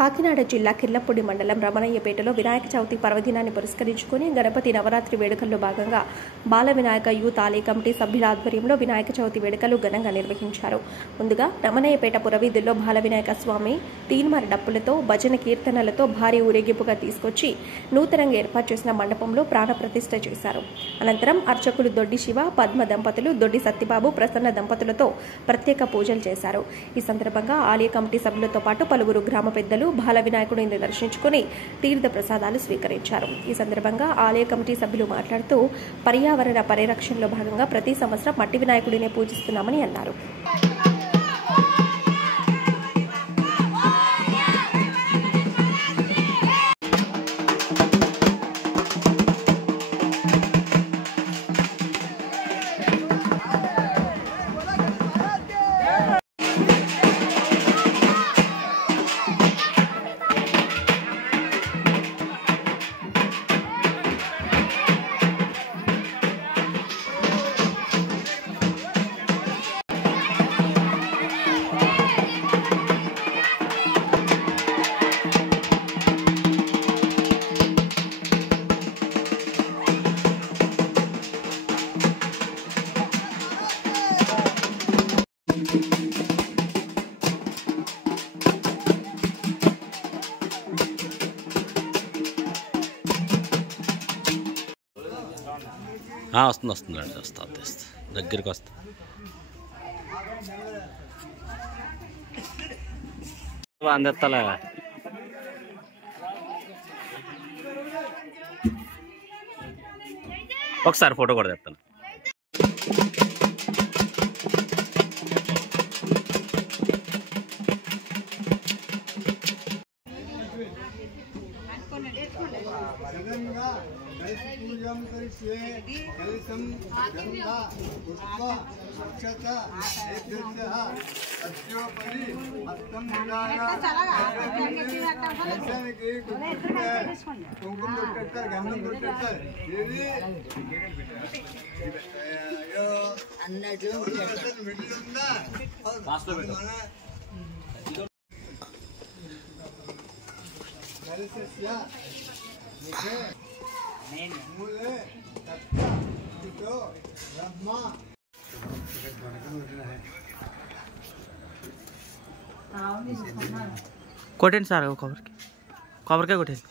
కాకినాడ జిల్లా కిర్లపూడి మండలం రమణయ్యపేటలో వినాయక చవితి పర్వదినాన్ని పురస్కరించుకుని గణపతి నవరాత్రి వేడుకల్లో భాగంగా బాల వినాయక యూత్ ఆలయ కమిటీ సభ్యుల ఆధ్వర్యంలో వినాయక చవితి వేడుకలు ఘనంగా నిర్వహించారు. ముందుగా రమణయ్యపేట పురవీధుల్లో బాల వినాయక స్వామి తీన్మార్ డప్పులతో భజన కీర్తనలతో భారీ ఊరేగింపుగా తీసుకొచ్చి నూతనంగా ఏర్పాటు చేసిన మండపంలో ప్రాణ ప్రతిష్ఠ చేశారు. అనంతరం అర్చకులు దొడ్డి శివ, పద్మ దంపతులు, దొడ్డి సత్యబాబు, ప్రసన్న దంపతులతో ప్రత్యేక పూజలు చేశారు. ఈ సందర్భంగా ఆలయ కమిటీ సభ్యులతో పాటు పలువురు గ్రామ పెద్దలు బాల వినాయకుడిని దర్శించుకుని తీర్థ ప్రసాదాలు స్వీకరించారు. ఈ సందర్భంగా ఆలయ కమిటీ సభ్యులు మాట్లాడుతూ పర్యావరణ పరిరక్షణలో భాగంగా ప్రతి సంవత్సరం మట్టి వినాయకుడినే పూజిస్తున్నామని అన్నారు. వస్తుందండి వస్తా దగ్గరికి వస్తా. అందెత్తాలా ఒకసారి ఫోటో కూడా తెస్తాను. కొట్టండి సార్, కొబ్బరికాయ కొట్టండి.